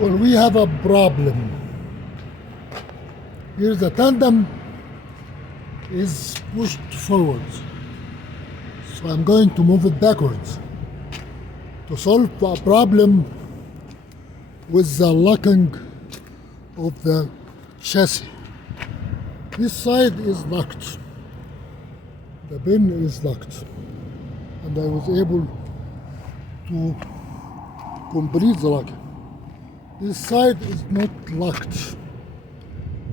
Well, we have a problem. Here the tandem is pushed forwards. So I'm going to move it backwards to solve a problem with the locking of the chassis. This side is locked. The pin is locked. And I was able to complete the locking. This side is not locked.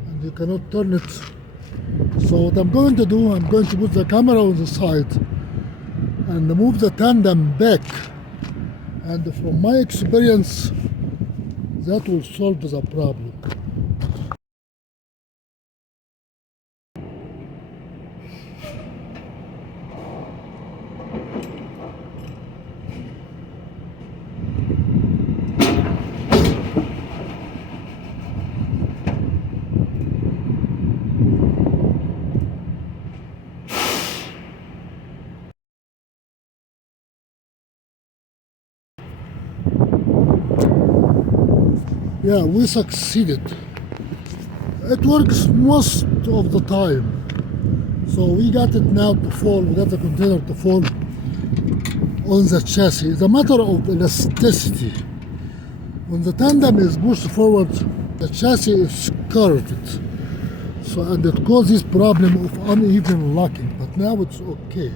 And you cannot turn it. So what I'm going to do, I'm going to put the camera on the side and move the tandem back. And from my experience, that will solve the problem. Yeah, we succeeded. It works most of the time. So we got it now to fall, we got the container to fall on the chassis. It's a matter of elasticity. When the tandem is pushed forward, the chassis is curved. So, and it causes problem of uneven locking, but now it's okay.